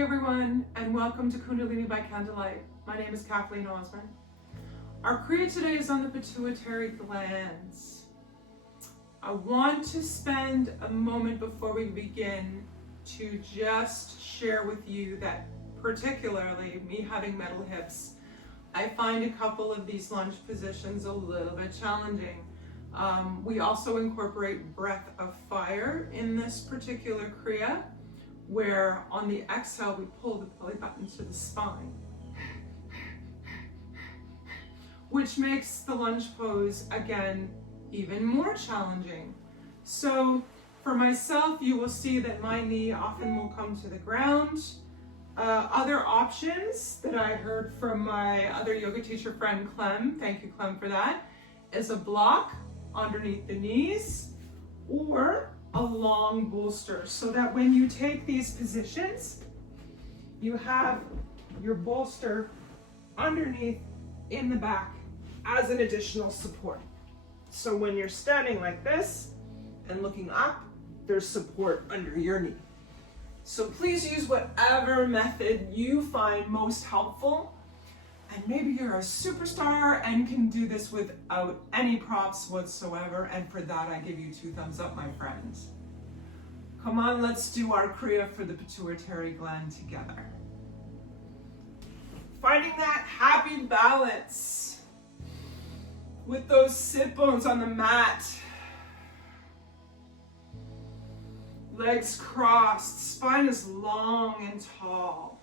morning, everyone, and welcome to Kundalini by Candlelight. My name is Kathleen Osmond. Our KRIYA today is on the pituitary glands. I want to spend a moment before we begin to just share with you that, particularly me having metal hips, I find a couple of these lunge positions a little bit challenging. We also incorporate breath of fire in this particular KRIYA, where on the exhale we pull the belly button to the spine, which makes the lunge pose again even more challenging. So for myself, you will see that my knee often will come to the ground. Other options that I heard from my other yoga teacher friend Clem, thank you Clem for that, is a block underneath the knees or a long bolster, so that when you take these positions, you have your bolster underneath in the back as an additional support. So when you're standing like this and looking up, there's support under your knee. So please use whatever method you find most helpful. And maybe you're a superstar and can do this without any props whatsoever. And for that, I give you 2 thumbs up, my friends. Come on, let's do our KRIYA for the pituitary gland together. Finding that happy balance with those sit bones on the mat. Legs crossed, spine is long and tall.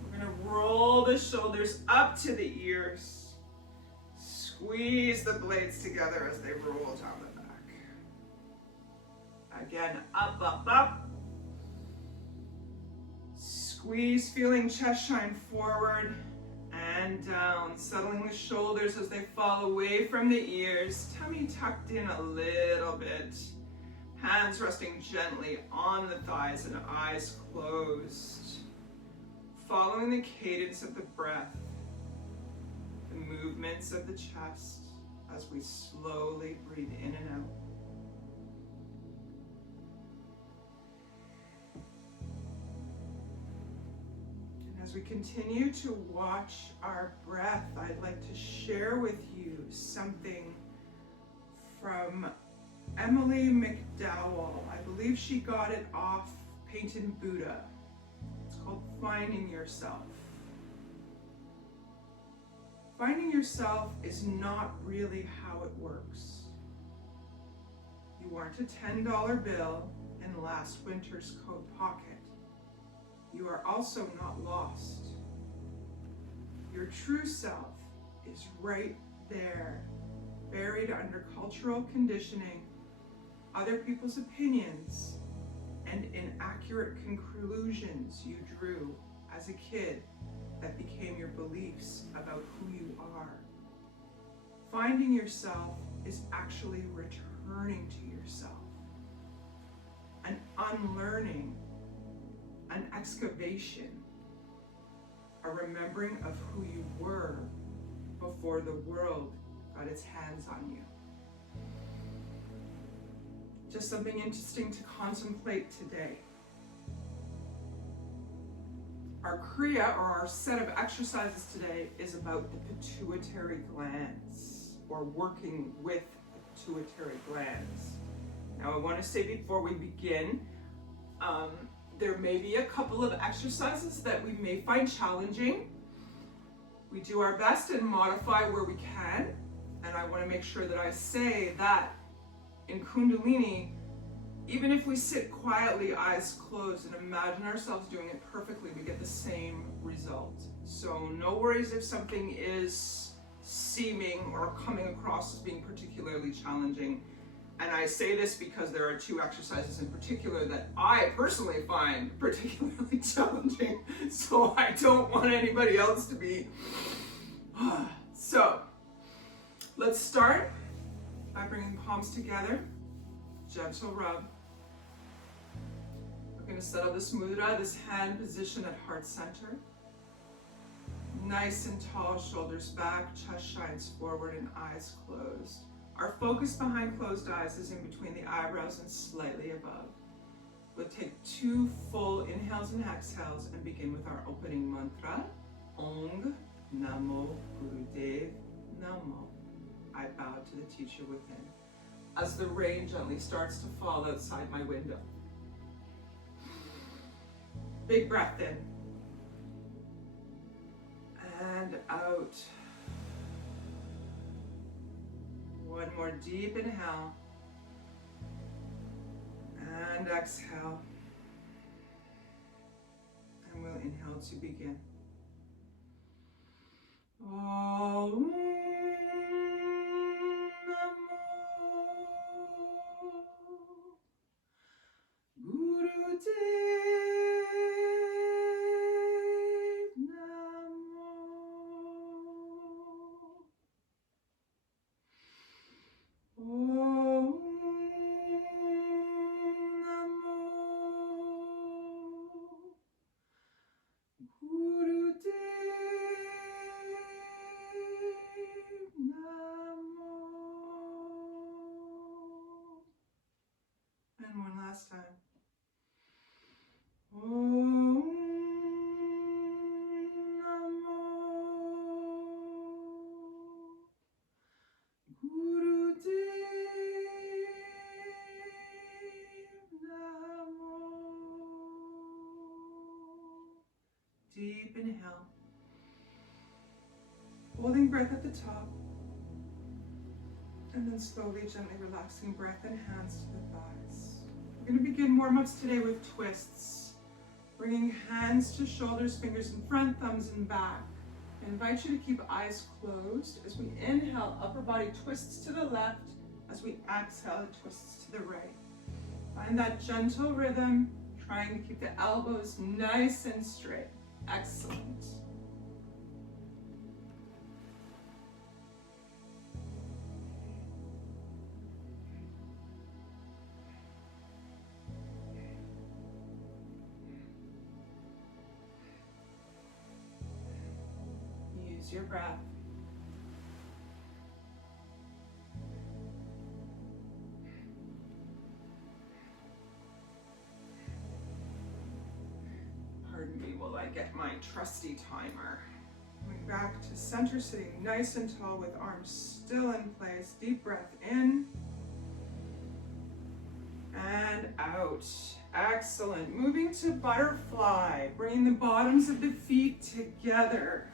We're gonna roll the shoulders up to the ears. Squeeze the blades together as they roll down the back. Again, up, up, up. Squeeze, feeling chest shine forward and down, settling the shoulders as they fall away from the ears. Tummy tucked in a little bit. Hands resting gently on the thighs and eyes closed. Following the cadence of the breath, the movements of the chest as we slowly breathe in and out. And as we continue to watch our breath, I'd like to share with you something from Emily McDowell. I believe she got it off Painted Buddha. It's called Finding Yourself. Finding yourself is not really how it works. You aren't a $10 bill in last winter's coat pocket. You are also not lost. Your true self is right there, buried under cultural conditioning, other people's opinions, and inaccurate conclusions you drew as a kid that became your beliefs about who you are. Finding yourself is actually returning to yourself, an unlearning, an excavation, a remembering of who you were before the world got its hands on you. Just something interesting to contemplate today. Our KRIYA, or our set of exercises today, is about the pituitary glands, or working with the pituitary glands. Now I want to say before we begin, there may be a couple of exercises that we may find challenging. We do our best and modify where we can, and I want to make sure that I say that in Kundalini, even if we sit quietly, eyes closed, and imagine ourselves doing it perfectly, we get the same result. So no worries if something is seeming or coming across as being particularly challenging. And I say this because there are 2 exercises in particular that I personally find particularly challenging, so I don't want anybody else to be. So let's start by bringing palms together, gentle rub. We're going to settle this mudra, this hand position at heart center. Nice and tall, shoulders back, chest shines forward and eyes closed. Our focus behind closed eyes is in between the eyebrows and slightly above. We'll take 2 full inhales and exhales and begin with our opening mantra. Om Namo Gurudev Namo. I bow to the teacher within. As the rain gently starts to fall outside my window. Big breath in. And out. One more deep inhale. And exhale. And we'll inhale to begin. Om Namo Gurudev Namo. Om Namo Gurudev Namo. And one last time. Om Namo Gurudev Namo. Deep inhale. Holding breath at the top. And then slowly, gently relaxing breath and hands to the thighs. We're going to begin warm-ups today with twists. Bringing hands to shoulders, fingers in front, thumbs in back. I invite you to keep eyes closed. As we inhale, upper body twists to the left. As we exhale, it twists to the right. Find that gentle rhythm, trying to keep the elbows nice and straight. Excellent. Use your breath. Pardon me while I get my trusty timer. Coming back to center, sitting nice and tall with arms still in place. Deep breath in and out. Excellent. Moving to butterfly, bringing the bottoms of the feet together.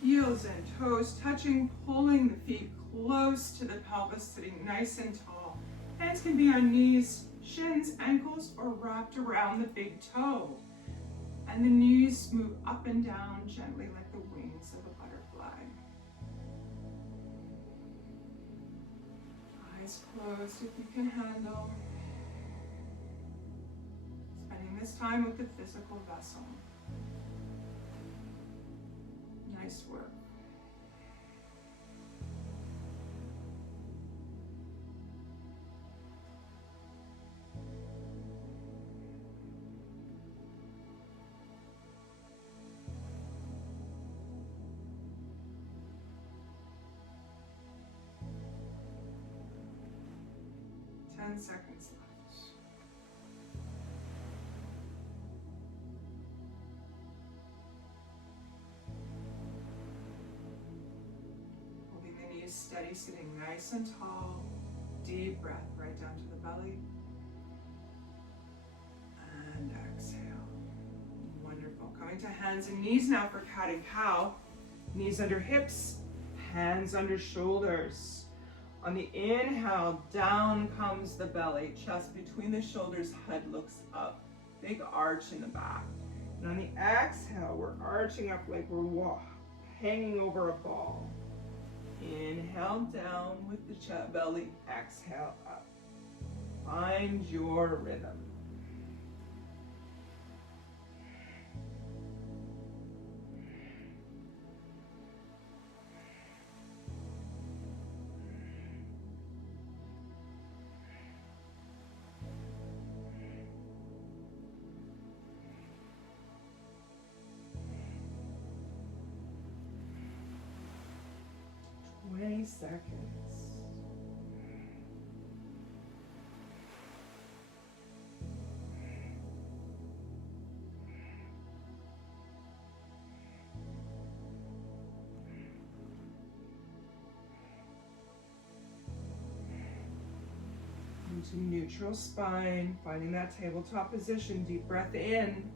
Heels and toes touching, pulling the feet close to the pelvis, sitting nice and tall. Hands can be on knees, shins, ankles, or wrapped around the big toe. And the knees move up and down gently like the wings of a butterfly. Eyes closed if you can handle. Spending this time with the physical vessel. Nice work. Seconds left. Holding the knees steady, sitting nice and tall. Deep breath right down to the belly. And exhale. Wonderful. Coming to hands and knees now for cat and cow. Knees under hips, hands under shoulders. On the inhale, down comes the belly, chest between the shoulders, head looks up. Big arch in the back. And on the exhale, we're arching up like we're hanging over a ball. Inhale down with the chest, belly, exhale up. Find your rhythm. Seconds. Come to neutral spine, finding that tabletop position. Deep breath in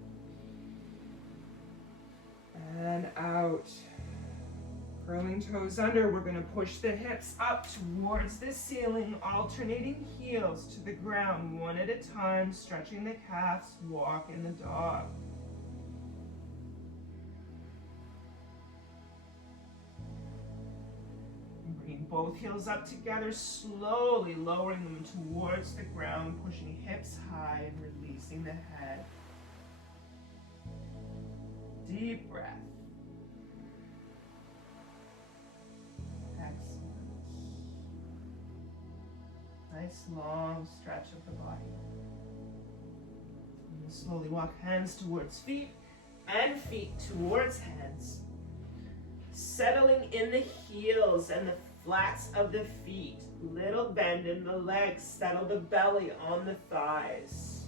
and out. Curling toes under. We're going to push the hips up towards the ceiling, alternating heels to the ground one at a time, stretching the calves, walk in the dog. Bringing both heels up together, slowly lowering them towards the ground, pushing hips high and releasing the head. Deep breath. Excellent. Nice long stretch of the body. And we'll slowly walk hands towards feet and feet towards hands. Settling in the heels and the flats of the feet. Little bend in the legs. Settle the belly on the thighs.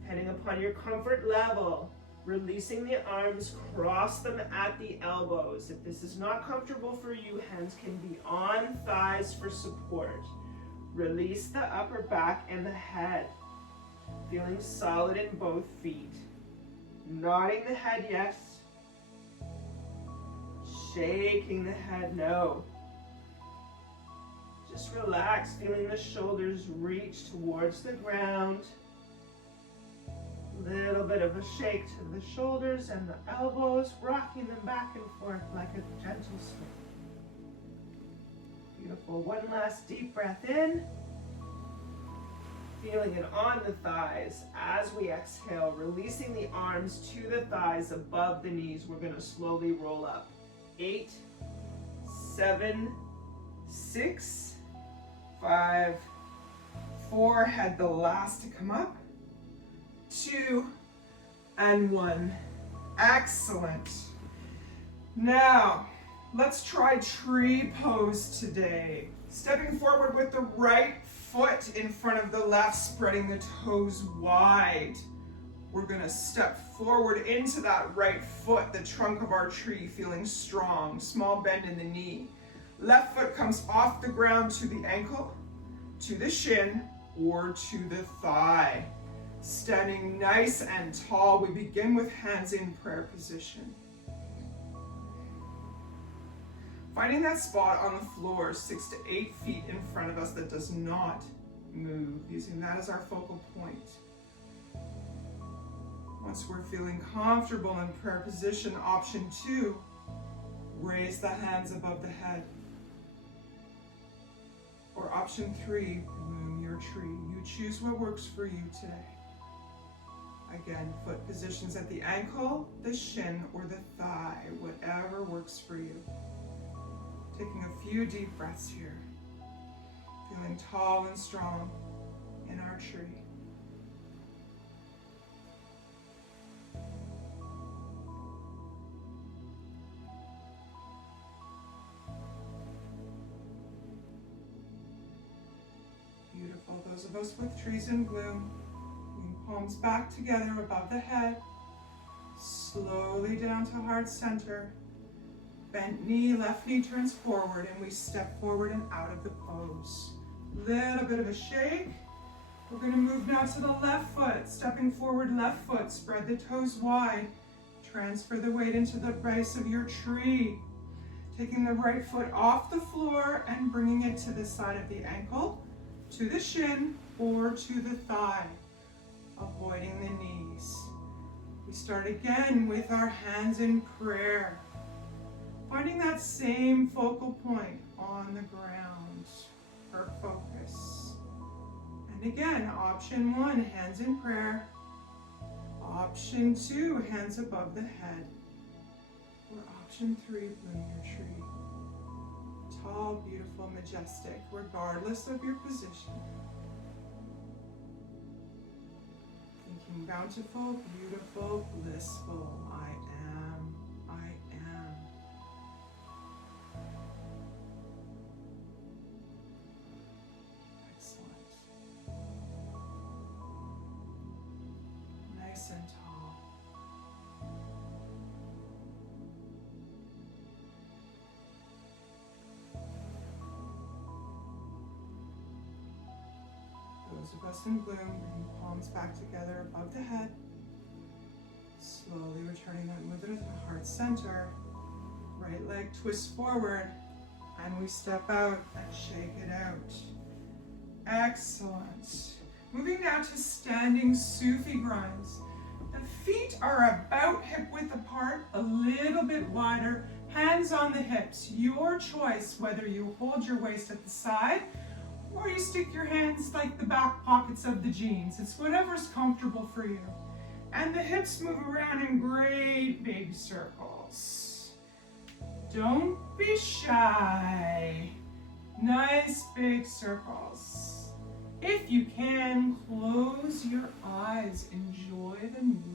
Depending upon your comfort level, releasing the arms, cross them at the elbows. If this is not comfortable for you, hands can be on thighs for support. Release the upper back and the head. Feeling solid in both feet. Nodding the head yes. Shaking the head no. Just relax, feeling the shoulders reach towards the ground. Little bit of a shake to the shoulders and the elbows, rocking them back and forth like a gentle swing. Beautiful. One last deep breath in. Feeling it on the thighs as we exhale, releasing the arms to the thighs above the knees. We're going to slowly roll up. 8, 7, 6, 5, 4. Head the last to come up. 2 and 1. Excellent. Now, let's try tree pose today. Stepping forward with the right foot in front of the left, spreading the toes wide. We're going to step forward into that right foot, the trunk of our tree, feeling strong. Small bend in the knee. Left foot comes off the ground to the ankle, to the shin, or to the thigh. Standing nice and tall, we begin with hands in prayer position. Finding that spot on the floor 6 to 8 feet in front of us that does not move, using that as our focal point. Once we're feeling comfortable in prayer position, option 2, raise the hands above the head. Or option 3, bloom your tree. You choose what works for you today. Again, foot positions at the ankle, the shin, or the thigh, whatever works for you. Taking a few deep breaths here. Feeling tall and strong in our tree. Beautiful. Those of us with trees in bloom, bring palms back together above the head, slowly down to heart center. Bent knee, left knee turns forward, and we step forward and out of the pose. Little bit of a shake. We're going to move now to the left foot. Stepping forward, left foot, spread the toes wide. Transfer the weight into the base of your tree. Taking the right foot off the floor and bringing it to the side of the ankle, to the shin, or to the thigh, avoiding the knees. We start again with our hands in prayer. Finding that same focal point on the ground, our focus. And again, option 1, hands in prayer. Option 2, hands above the head. Or option 3, bloom your tree. Tall, beautiful, majestic, regardless of your position. Thinking bountiful, beautiful, blissful, I am, I am. Excellent. Nice and tall. those of us in bloom, bringing palms back together above the head. Slowly returning that mudra to the heart center. Right leg twists forward, and we step out and shake it out. Excellent. Moving now to standing Sufi grinds. The feet are about hip width apart, a little bit wider, hands on the hips. Your choice whether you hold your waist at the side or you stick your hands like the back pockets of the jeans. It's whatever's comfortable for you. And the hips move around in great big circles. Don't be shy. Nice big circles. If you can, close your eyes. Enjoy the movement.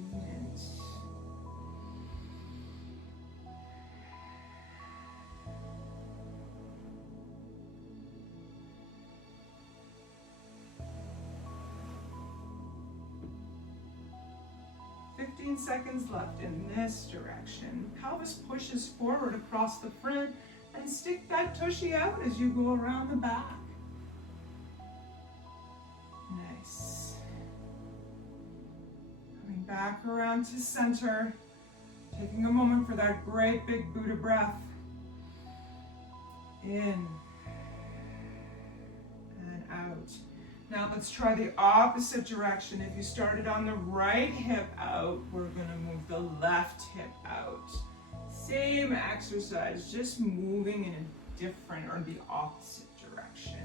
Seconds left in this direction. Pelvis pushes forward across the front and stick that tushy out as you go around the back. Nice. Coming back around to center, taking a moment for that great big Buddha breath. In and out. Now let's try the opposite direction. If you started on the right hip out, we're gonna move the left hip out. Same exercise, just moving in a different or the opposite direction.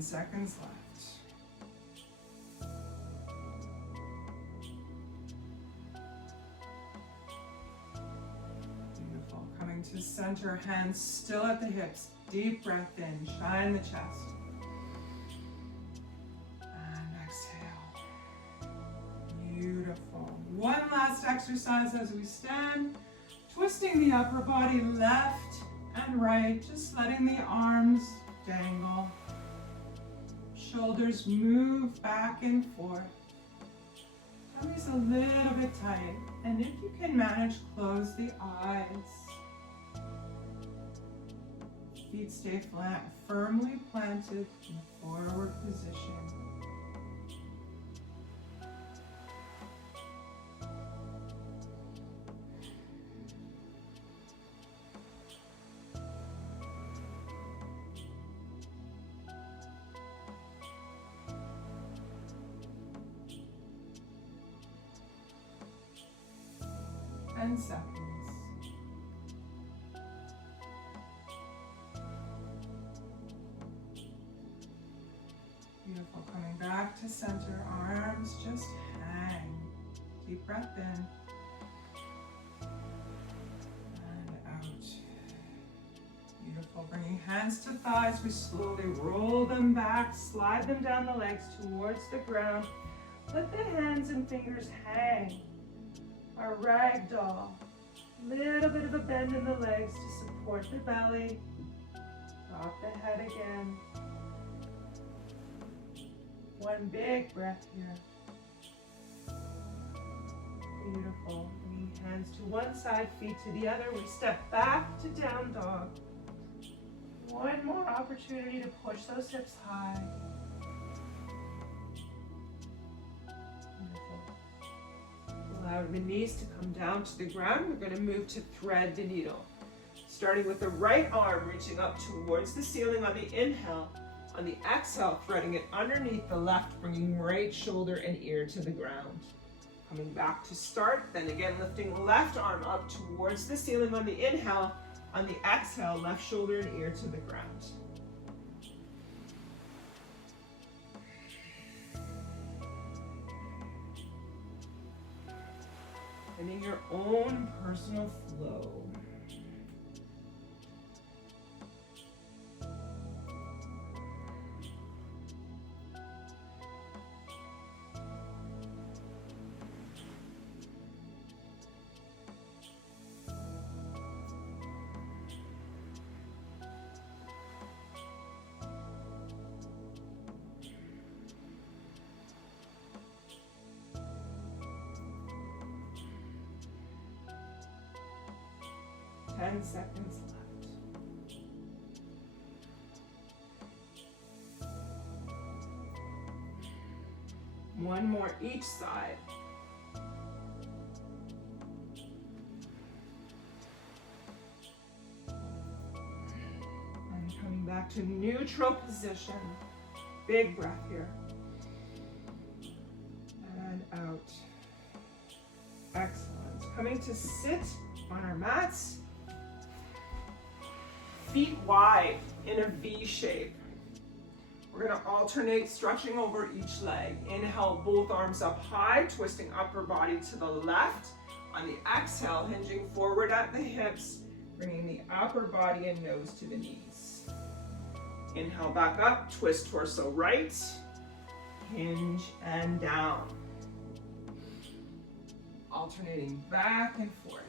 Seconds left. Beautiful. Coming to center, hands still at the hips. Deep breath in, shine the chest. And exhale. Beautiful. One last exercise as we stand. Twisting the upper body left and right, just letting the arms dangle. Shoulders move back and forth. Tummy's a little bit tight. And if you can manage, close the eyes. Feet stay flat, firmly planted in forward position. Seconds. Beautiful. Coming back to center, arms just hang. Deep breath in and out. Beautiful. Bringing hands to thighs, we slowly roll them back, slide them down the legs towards the ground. Let the hands and fingers hang. A rag doll. Little bit of a bend in the legs to support the belly. Drop the head again. One big breath here. Beautiful. Bringing hands to one side, feet to the other. We step back to down dog. One more opportunity to push those hips high. Allow the knees to come down to the ground. We're going to move to thread the needle. Starting with the right arm, reaching up towards the ceiling on the inhale. On the exhale, threading it underneath the left, bringing right shoulder and ear to the ground. Coming back to start, then again lifting the left arm up towards the ceiling on the inhale. On the exhale, left shoulder and ear to the ground. Finding your own personal flow. 10 seconds left. One more each side. And coming back to neutral position. Big breath here. And out. Excellent. Coming to sit on our mats. Feet wide in a V shape. We're going to alternate stretching over each leg. Inhale, both arms up high, twisting upper body to the left. On the exhale, hinging forward at the hips, bringing the upper body and nose to the knees. Inhale back up, twist torso right, hinge and down. Alternating back and forth.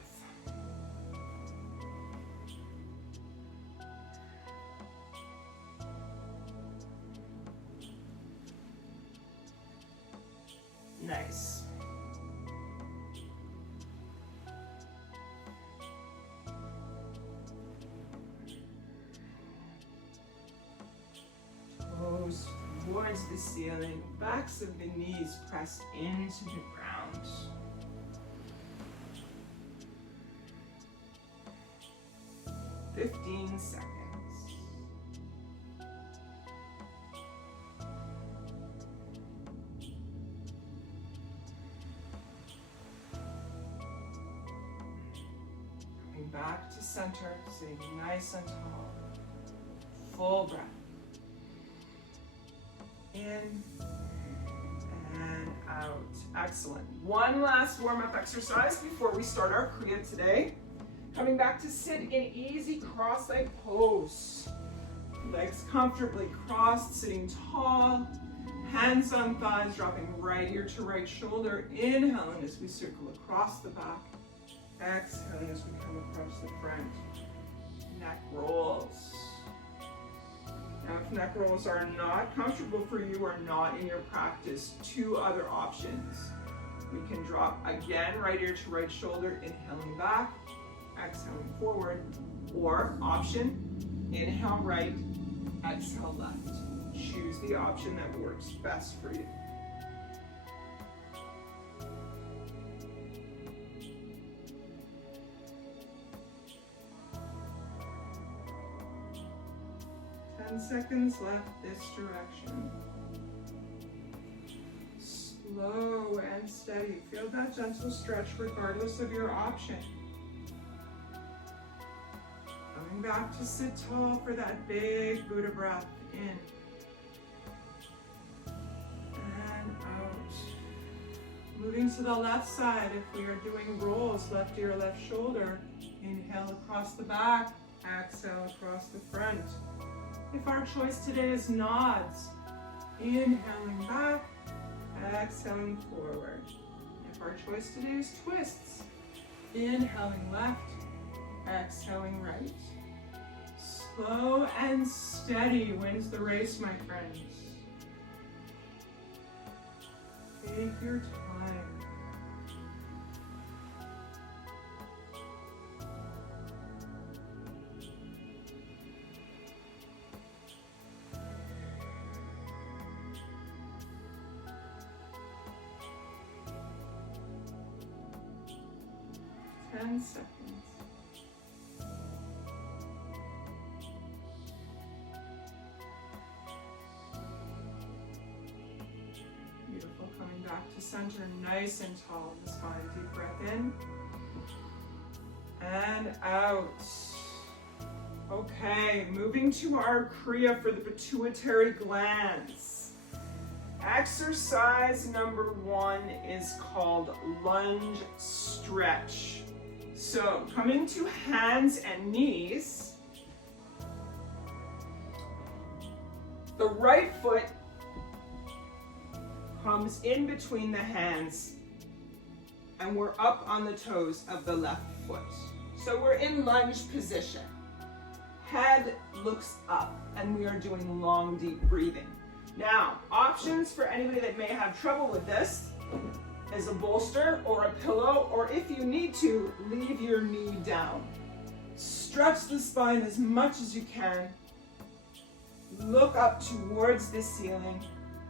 Nice. Toes towards the ceiling, backs of the knees press into the ground. Fifteen seconds. Back to center, sitting nice and tall. Full breath. In and out. Excellent. One last warm-up exercise before we start our Kriya today. Coming back to sit in easy cross-leg pose. Legs comfortably crossed, sitting tall. Hands on thighs, dropping right ear to right shoulder. Inhaling as we circle across the back. Exhaling as we come across the front. Neck rolls. Now, if neck rolls are not comfortable for you or not in your practice, two other options. We can drop again, right ear to right shoulder, inhaling back, exhaling forward, or option, inhale right, exhale left. Choose the option that works best for you. Seconds left this direction. Slow and steady. Feel that gentle stretch regardless of your option. Coming back to sit tall for that big Buddha breath in and out. Moving to the left side if we are doing rolls, left ear, left shoulder. Inhale across the back, exhale across the front. If our choice today is nods, inhaling back, exhaling forward. If our choice today is twists, inhaling left, exhaling right. Slow and steady wins the race, my friends. Take your time. Seconds. Beautiful. Coming back to center, nice and tall. The spine. Deep breath in and out. Okay, moving to our Kriya for the pituitary glands. Exercise number 1 is called lunge stretch. So, coming to hands and knees, the right foot comes in between the hands and we're up on the toes of the left foot. So we're in lunge position. Head looks up and we are doing long, deep breathing. Now, options for anybody that may have trouble with this is a bolster or a pillow, or if you need to, leave your knee down. Stretch the spine as much as you can. Look up towards the ceiling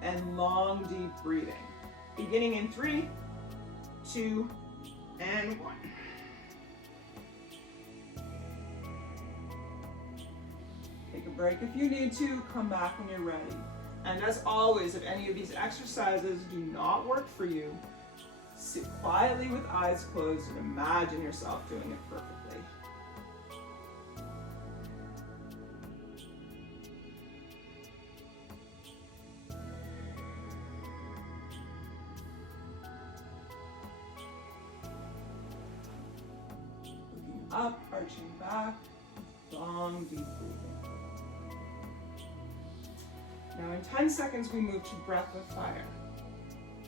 and long, deep breathing. Beginning in 3, 2, and 1. Take a break if you need to. Come back when you're ready. And as always, if any of these exercises do not work for you, sit quietly with eyes closed and imagine yourself doing it perfectly. Looking up, arching back, long, deep breathing. Now in 10 seconds, we move to breath of fire.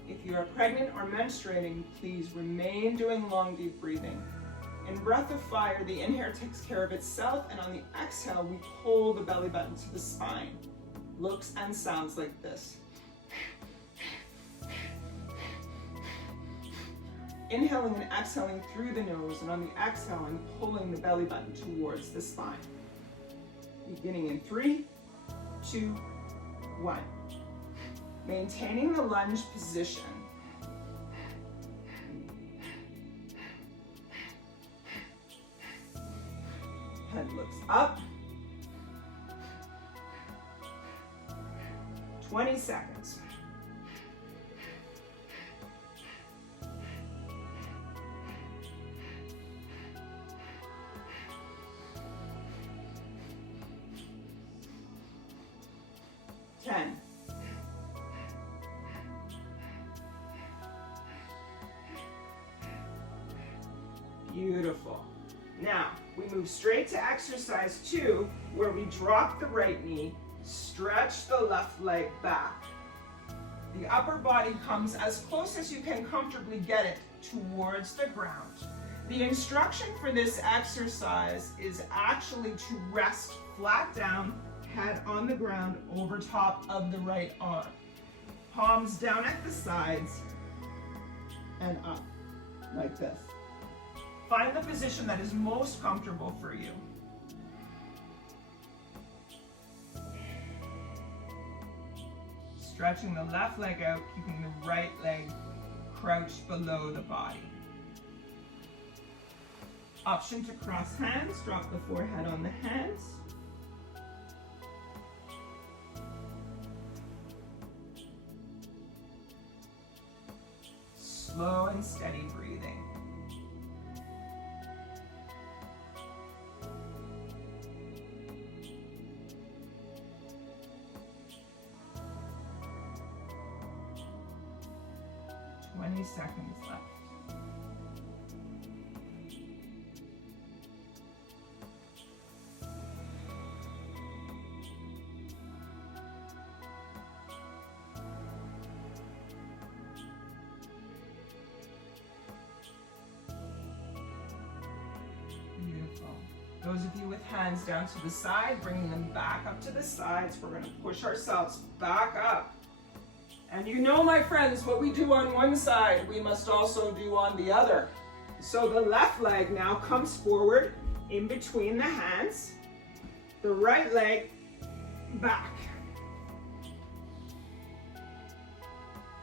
If you are pregnant or menstruating, please remain doing long, deep breathing. In breath of fire, the inhale takes care of itself, and on the exhale, we pull the belly button to the spine. Looks and sounds like this. Inhaling and exhaling through the nose, and on the exhale, I'm pulling the belly button towards the spine. Beginning in 3, 2, 1. Maintaining the lunge position. Head looks up. 20 seconds. Beautiful. Now, we move straight to exercise 2, where we drop the right knee, stretch the left leg back. The upper body comes as close as you can comfortably get it towards the ground. The instruction for this exercise is actually to rest flat down, head on the ground over top of the right arm. Palms down at the sides and up, like this. Find the position that is most comfortable for you. Stretching the left leg out, keeping the right leg crouched below the body. Option to cross hands, drop the forehead on the hands. Slow and steady breathing. Seconds left. Beautiful. Those of you with hands down to the side, bringing them back up to the sides. We're going to push ourselves back up. And you know, my friends, what we do on one side, we must also do on the other. So the left leg now comes forward in between the hands. The right leg back.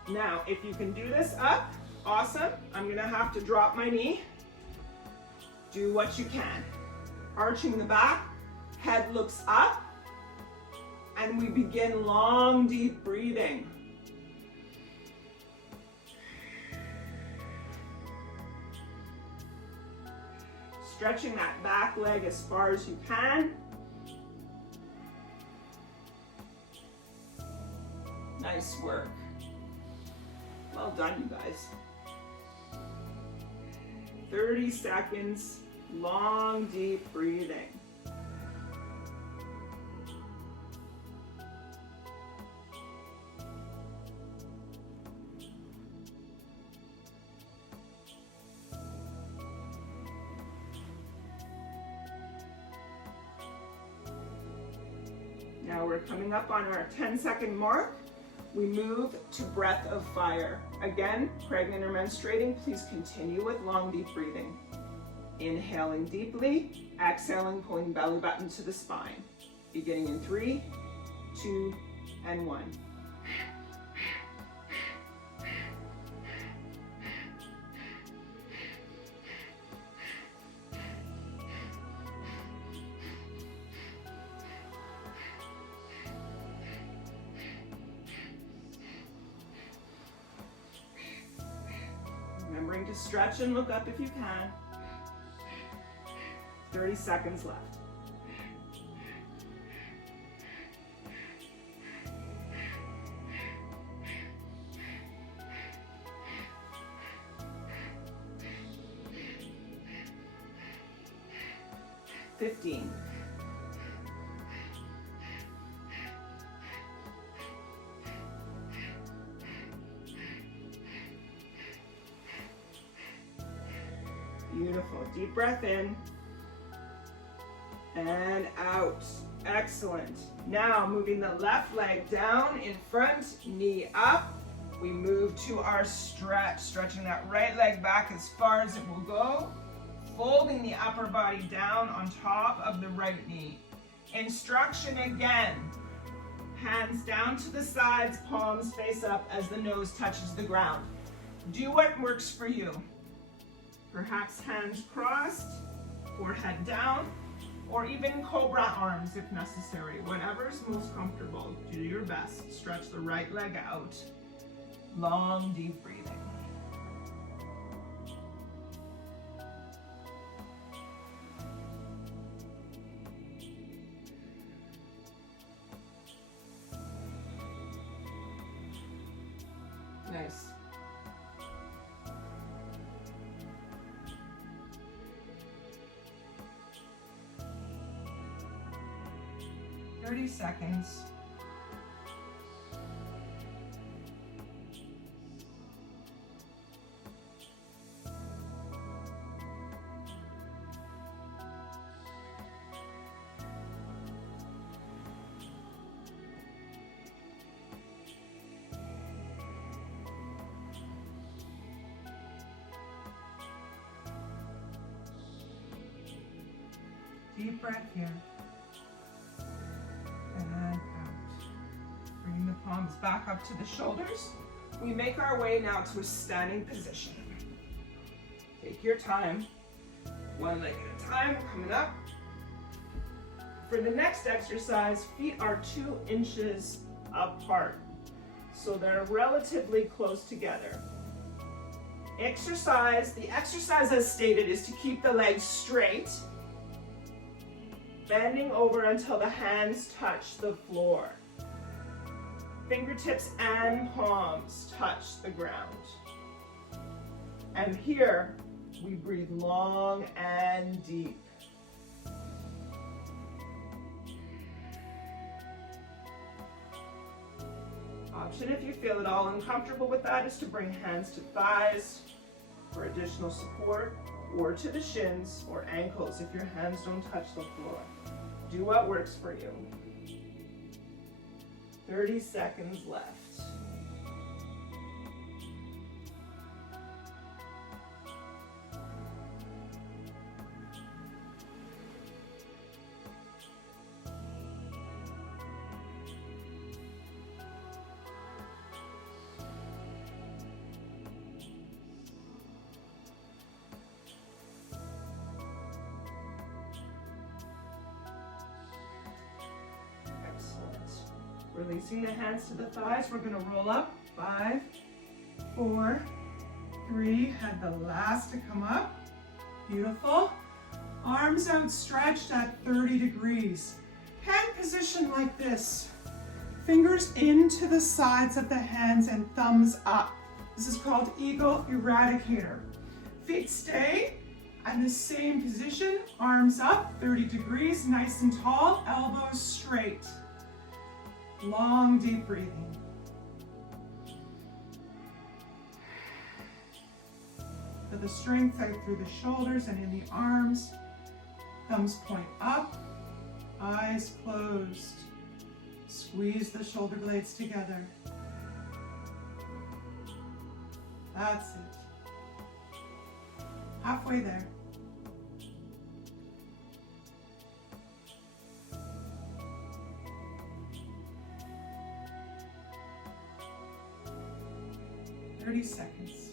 Now, if you can do this up, awesome. I'm gonna have to drop my knee. Do what you can. Arching the back, head looks up, and we begin long, deep breathing. Stretching that back leg as far as you can. Nice work. Well done, you guys. 30 seconds, long, deep breathing. Now we're coming up on our 10-second mark. We move to breath of fire. Again, pregnant or menstruating, please continue with long, deep breathing. Inhaling deeply, exhaling, pulling belly button to the spine. Beginning in 3, 2, and 1. Remembering to stretch and look up if you can. 30 seconds left. Fifteen. 10. Beautiful. Deep breath in and out. Excellent. Now moving the left leg down in front, knee up. We move to our stretch, stretching that right leg back as far as it will go. Folding the upper body down on top of the right knee. Instruction again. Hands down to the sides, palms face up as the nose touches the ground. Do what works for you. Perhaps hands crossed, forehead down, or even cobra arms if necessary. Whatever's most comfortable. Do your best. Stretch the right leg out. Long, deep breathing. Nice. Thirty seconds. Deep breath here. And out. Bringing the palms back up to the shoulders. We make our way now to a standing position. Take your time. One leg at a time, coming up. For the next exercise, feet are 2 inches apart. So they're relatively close together. The exercise as stated is to keep the legs straight. Bending over until the hands touch the floor. Fingertips and palms touch the ground. And here, we breathe long and deep. Option, if you feel at all uncomfortable with that, is to bring hands to thighs for additional support, or to the shins or ankles if your hands don't touch the floor. Do what works for you. 30 seconds left. Releasing the hands to the thighs, we're going to roll up. 5, 4, 3, and the last to come up. Beautiful. Arms outstretched at 30 degrees. Hand position like this. Fingers into the sides of the hands and thumbs up. This is called Eagle Eradicator. Feet stay in the same position. Arms up, 30 degrees, nice and tall, elbows straight. Long, deep breathing. Feel the strength out through the shoulders and in the arms. Thumbs point up, eyes closed. Squeeze the shoulder blades together. That's it. Halfway there. 30 seconds.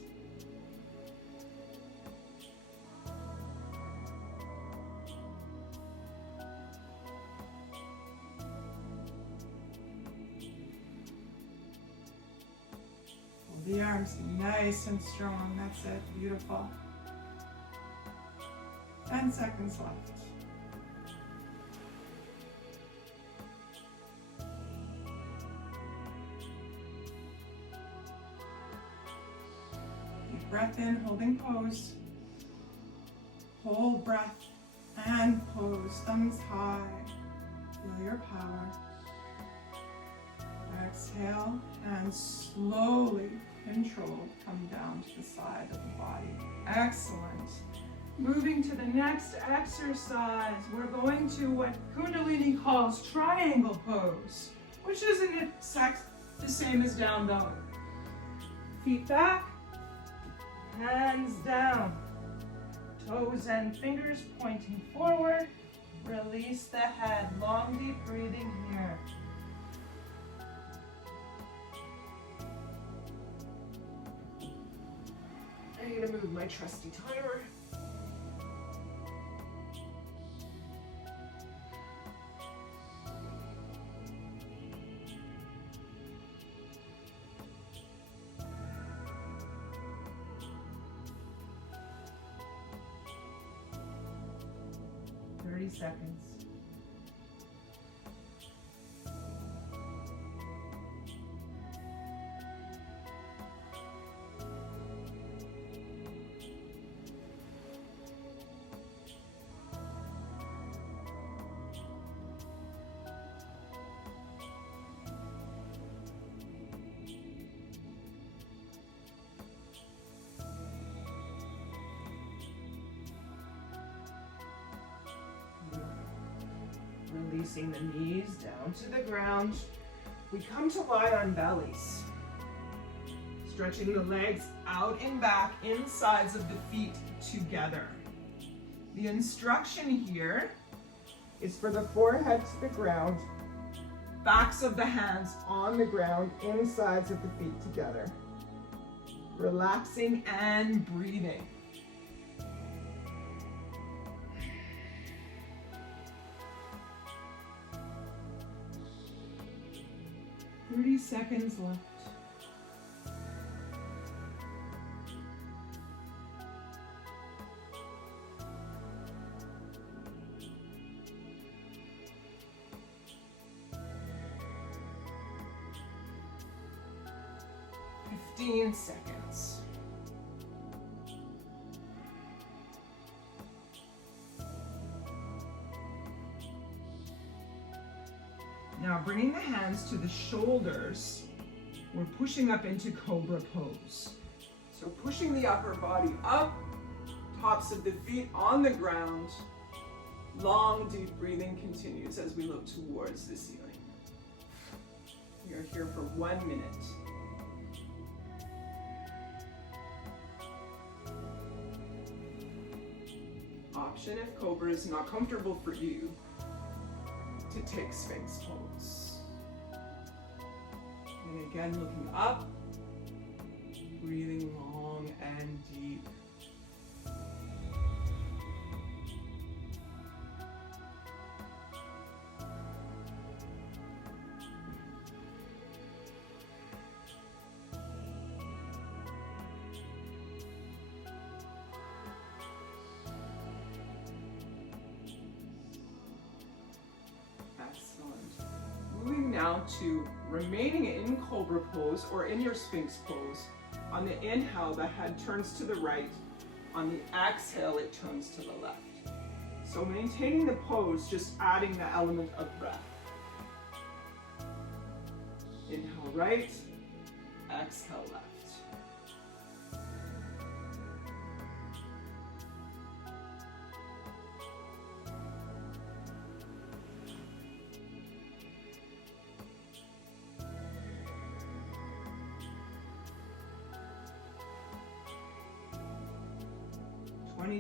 Hold the arms nice and strong. That's it. Beautiful. 10 seconds left. Deep breath in, holding pose. Hold breath and pose. Thumbs high. Feel your power. Exhale and slowly, controlled, come down to the side of the body. Excellent. Moving to the next exercise, we're going to what Kundalini calls triangle pose, which isn't the same as down dog. Feet back, hands down, toes and fingers pointing forward. Release the head, long deep breathing here. I'm gonna move my trusty timer. Seconds. Releasing the knees down to the ground. We come to lie on bellies. Stretching the legs out and back, insides of the feet together. The instruction here is for the forehead to the ground, backs of the hands on the ground, insides of the feet together. Relaxing and breathing. Seconds left. Fifteen seconds. Now bringing the hands to the shoulders, we're pushing up into Cobra pose. So pushing the upper body up, tops of the feet on the ground. Long deep breathing continues as we look towards the ceiling. We are here for 1 minute. Option if Cobra is not comfortable for you, to take Sphinx pose. And again, looking up, breathing long and deep. Now to remaining in Cobra pose or in your Sphinx pose. On the inhale, the head turns to the right. On the exhale, it turns to the left. So maintaining the pose, just adding the element of breath. Inhale right, exhale left.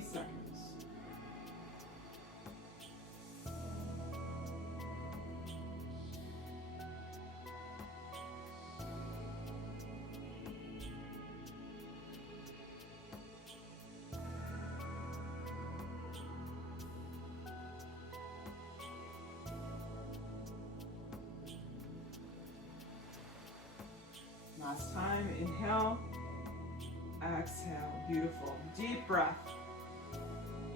Seconds. Last time, inhale, exhale, beautiful. Deep breath,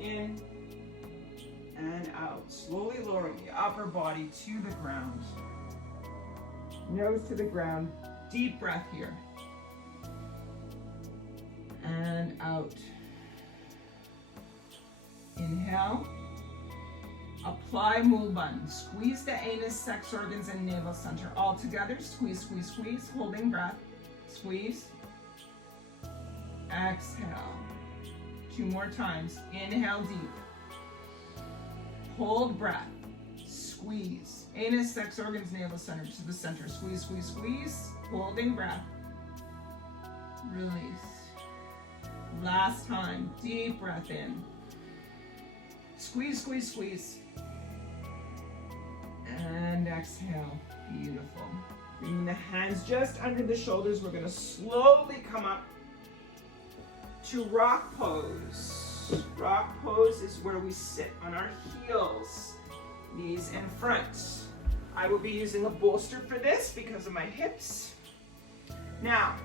in and out. Slowly lowering the upper body to the ground. Nose to the ground, deep breath here. And out. Inhale. Apply Mulban. Squeeze the anus, sex organs, and navel center all together. Squeeze, squeeze, squeeze. Holding breath. Squeeze. Exhale. 2 more times. Inhale deep. Hold breath. Squeeze. Anus, sex organs, navel center to the center. Squeeze, squeeze, squeeze. Holding breath. Release. Last time. Deep breath in. Squeeze, squeeze, squeeze. And exhale. Beautiful. Bringing the hands just under the shoulders. We're going to slowly come up to rock pose. Rock pose is where we sit on our heels, knees in front. I will be using a bolster for this because of my hips. Now,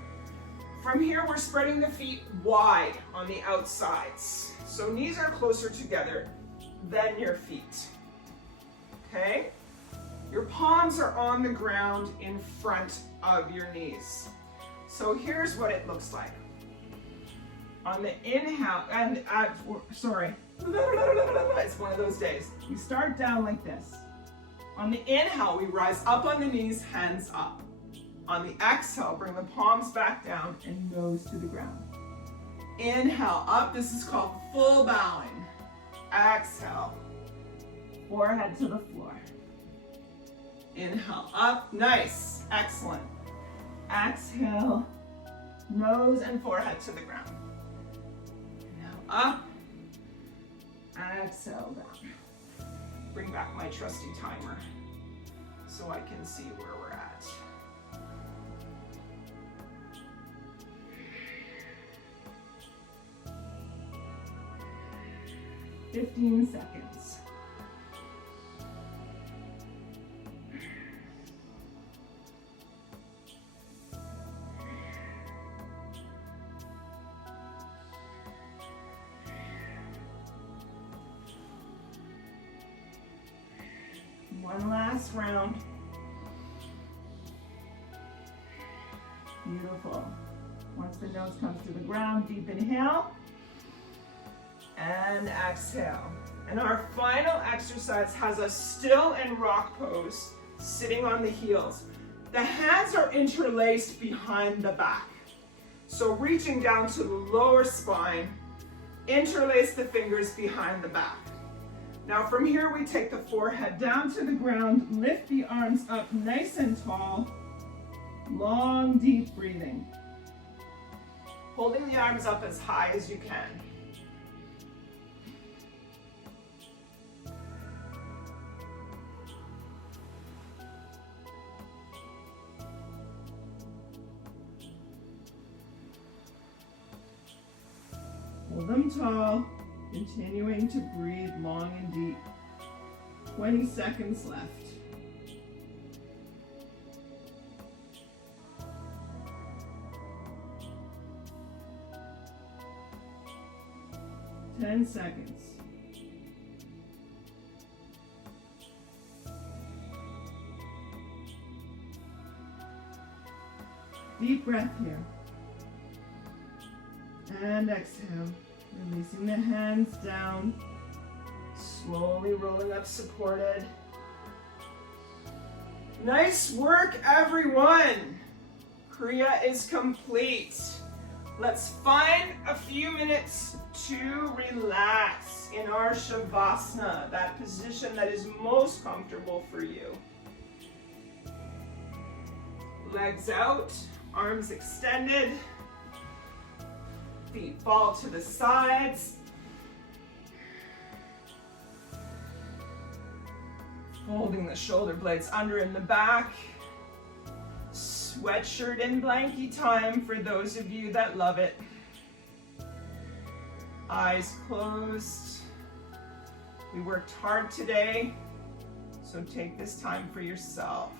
from here we're spreading the feet wide on the outsides. So knees are closer together than your feet. Okay? Your palms are on the ground in front of your knees. So here's what it looks like. On the inhale, sorry, it's one of those days. We start down like this. On the inhale, we rise up on the knees, hands up. On the exhale, bring the palms back down and nose to the ground. Inhale, up, this is called full bowing. Exhale, forehead to the floor. Inhale, up, nice, excellent. Exhale, nose and forehead to the ground. Up, exhale down. Bring back my trusty timer so I can see where we're at. "15 seconds. One last round. Beautiful. Once the nose comes to the ground, deep inhale and exhale. And our final exercise has us still in rock pose, sitting on the heels. The hands are interlaced behind the back. So reaching down to the lower spine, interlace the fingers behind the back. Now from here we take the forehead down to the ground, lift the arms up nice and tall, long deep breathing. Holding the arms up as high as you can. Hold them tall. Continuing to breathe long and deep. 20 seconds left. Ten seconds. Deep breath here. And exhale. Releasing the hands down, slowly rolling up supported. Nice work, everyone. KRIYA is complete. Let's find a few minutes to relax in our Shavasana, that position that is most comfortable for you. Legs out, arms extended. Feet fall to the sides. Folding the shoulder blades under in the back. Sweatshirt and blankie time for those of you that love it. Eyes closed. We worked hard today, so take this time for yourself.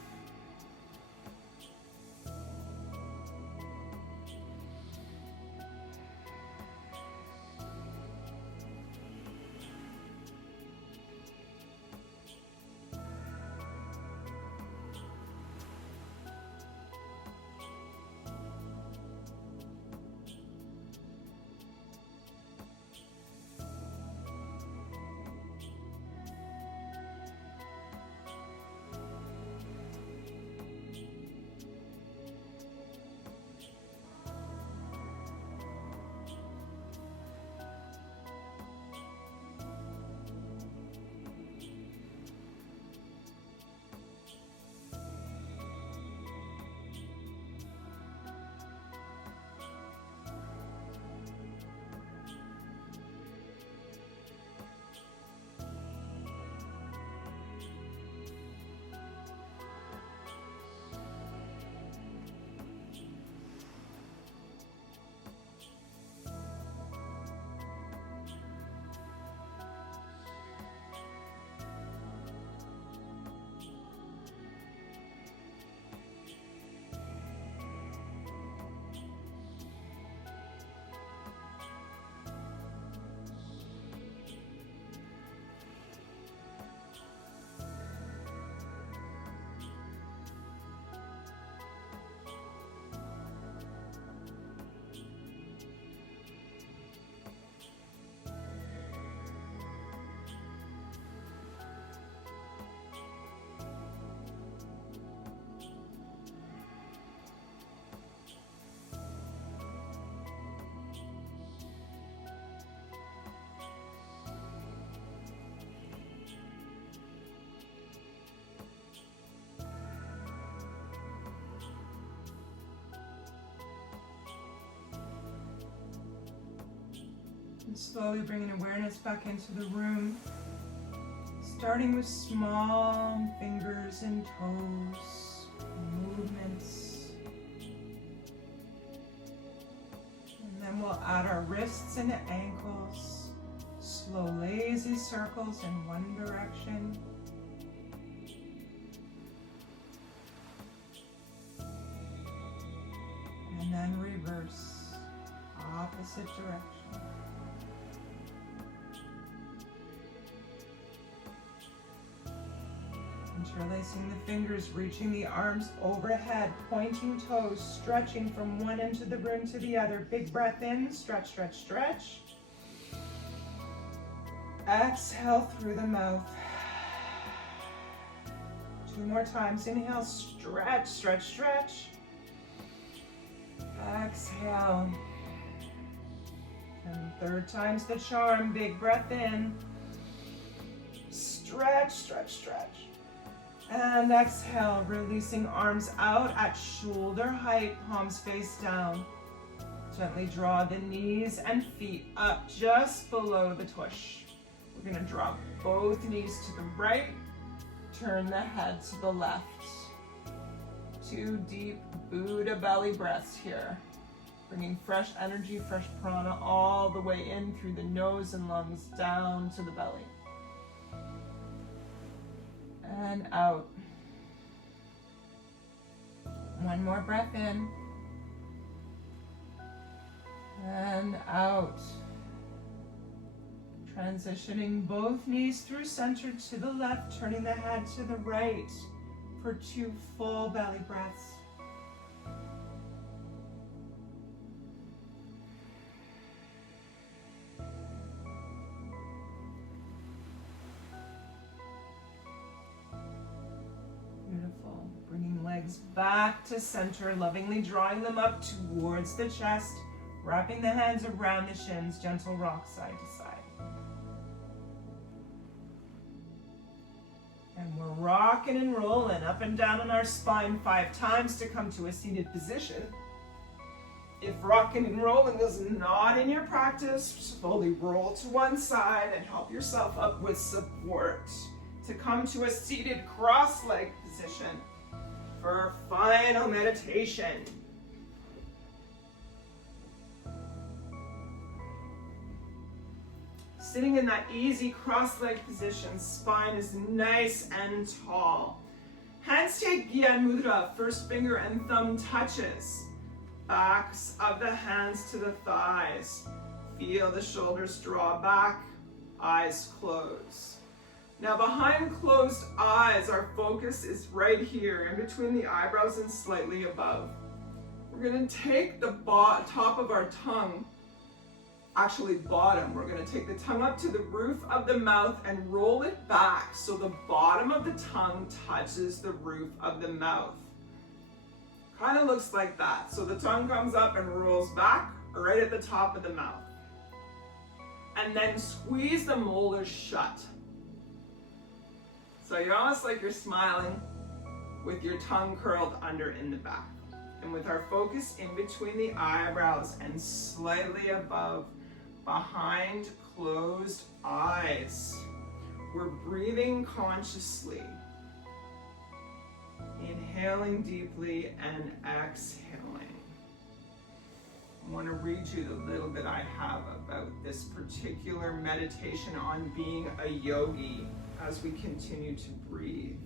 And slowly bringing awareness back into the room, starting with small fingers and toes, movements. And then we'll add our wrists and ankles, slow lazy circles in one direction. And then reverse, opposite direction. Interlacing the fingers, reaching the arms overhead, pointing toes, stretching from one end of the room to the other. Big breath in, stretch, stretch, stretch. Exhale through the mouth. 2 more times. Inhale, stretch, stretch, stretch. Exhale. And 3rd time's the charm. Big breath in. Stretch, stretch, stretch. And exhale, releasing arms out at shoulder height, palms face down. Gently draw the knees and feet up just below the tush. We're going to drop both knees to the right, turn the head to the left. 2 deep Buddha belly breaths here. Bringing fresh energy, fresh prana all the way in through the nose and lungs down to the belly. And out. 1 more breath in. And out. Transitioning both knees through center to the left, turning the head to the right for 2 full belly breaths. Beautiful. Bringing legs back to center, lovingly drawing them up towards the chest, wrapping the hands around the shins, gentle rock side to side. And we're rocking and rolling up and down on our spine 5 times to come to a seated position. If rocking and rolling is not in your practice, slowly roll to one side and help yourself up with support to come to a seated cross-legged position for final meditation. Sitting in that easy cross-legged position, spine is nice and tall. Hands take Gyan Mudra, first finger and thumb touches. Backs of the hands to the thighs. Feel the shoulders draw back, eyes close. Now behind closed eyes, our focus is right here, in between the eyebrows and slightly above. We're going to take the top of our tongue, actually bottom. We're going to take the tongue up to the roof of the mouth and roll it back so the bottom of the tongue touches the roof of the mouth. Kind of looks like that. So the tongue comes up and rolls back right at the top of the mouth. And then squeeze the molars shut. So you're almost like you're smiling with your tongue curled under in the back. And with our focus in between the eyebrows and slightly above, behind closed eyes, we're breathing consciously. Inhaling deeply and exhaling. I want to read you the little bit I have about this particular meditation on being a yogi as we continue to breathe.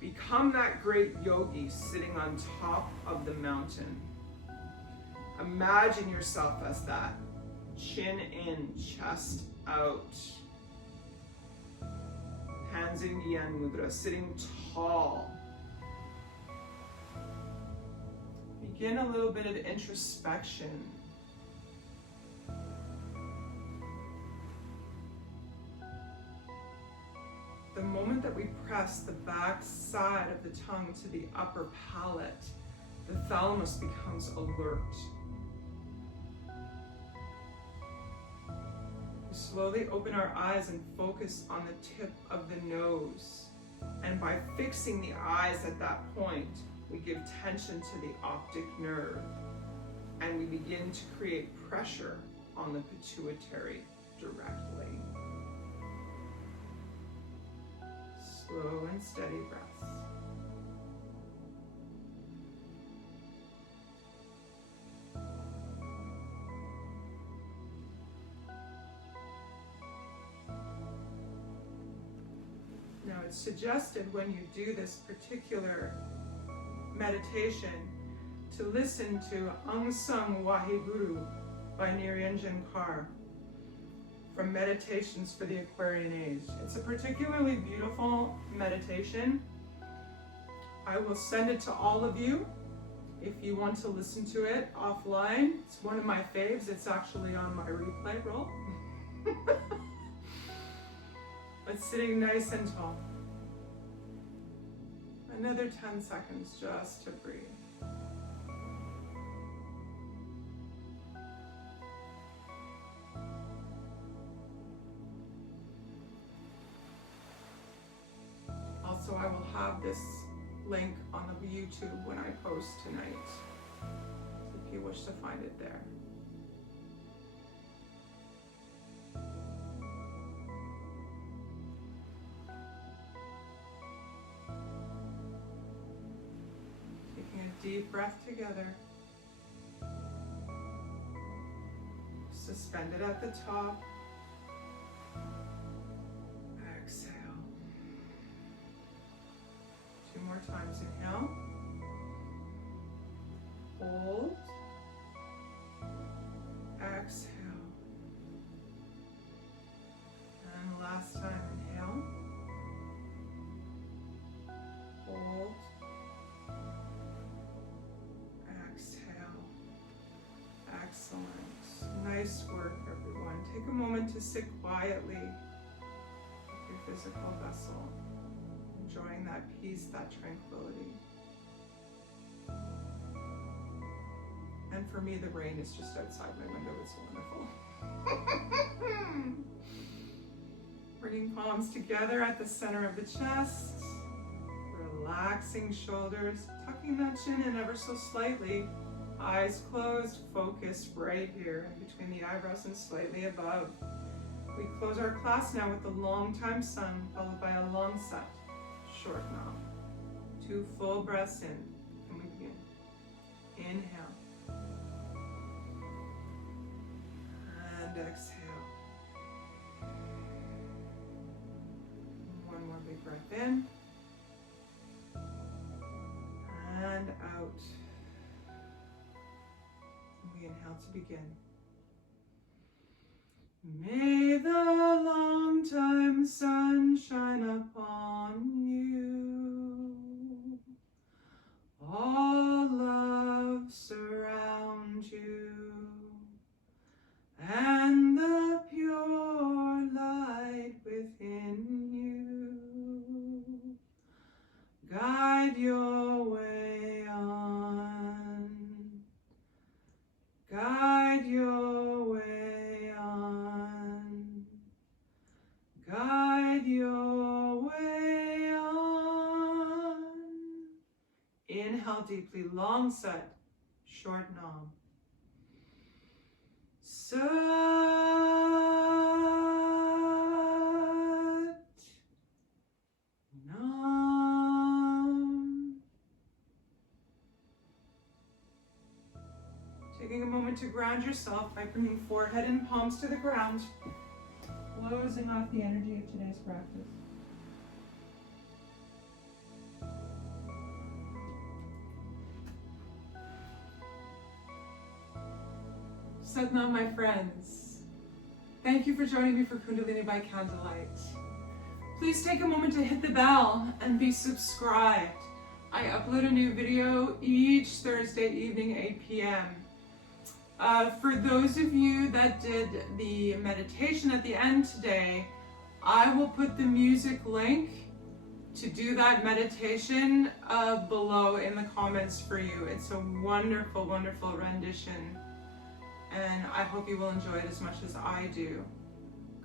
Become that great yogi sitting on top of the mountain. Imagine yourself as that. Chin in, chest out. Hands in Gyan Mudra, sitting tall. Begin a little bit of introspection. The moment that we press the back side of the tongue to the upper palate, the thalamus becomes alert. We slowly open our eyes and focus on the tip of the nose. And by fixing the eyes at that point, we give tension to the optic nerve. And we begin to create pressure on the pituitary directly. Slow and steady breaths. Now it's suggested when you do this particular meditation to listen to Unsung Wahe Guru by Niryanjan Kaur from Meditations for the Aquarian Age. It's a particularly beautiful meditation. I will send it to all of you if you want to listen to it offline. It's one of my faves. It's actually on my replay roll. But sitting nice and tall. Another 10 seconds just to breathe. Also, I will have this link on the YouTube when I post tonight, so if you wish to find it there. Taking a deep breath together. Suspend it at the top. Exhale. 2 more times. Inhale. Hold. Exhale. And last time. Inhale. Hold. Exhale. Excellent. Nice work, everyone. Take a moment to sit quietly with your physical vessel, enjoying that peace, that tranquility. And for me, the rain is just outside my window. It's wonderful. Bringing palms together at the center of the chest. Relaxing shoulders, tucking that chin in ever so slightly. Eyes closed, focused right here in between the eyebrows and slightly above. We close our class now with the long time sun, followed by a long set, short nom. 2 full breaths in, and we begin. Inhale. And exhale. 1 more big breath in. And out. We inhale to begin. May the long time sun shine upon you. All love surround you. And the pure light within you guide your way on. Guide your way on. Guide your way on. Inhale deeply, long set, short nom. Sat Nam. Taking a moment to ground yourself by bringing forehead and palms to the ground, closing off the energy of today's practice. Satnam, my friends. Thank you for joining me for Kundalini by Candlelight. Please take a moment to hit the bell and be subscribed. I upload a new video each Thursday evening, 8 p.m. For those of you that did the meditation at the end today, I will put the music link to do that meditation below in the comments for you. It's a wonderful, wonderful rendition, and I hope you will enjoy it as much as I do.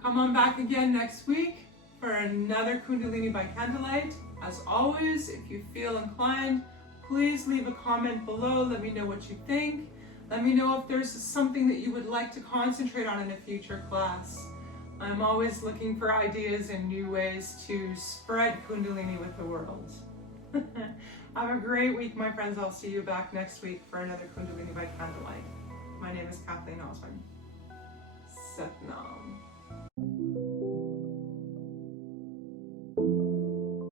Come on back again next week for another Kundalini by Candlelight. As always, if you feel inclined, please leave a comment below. Let me know what you think. Let me know if there's something that you would like to concentrate on in a future class. I'm always looking for ideas and new ways to spread Kundalini with the world. Have a great week, my friends. I'll see you back next week for another Kundalini by Candlelight. My name is Kathleen Osmond. Satnam.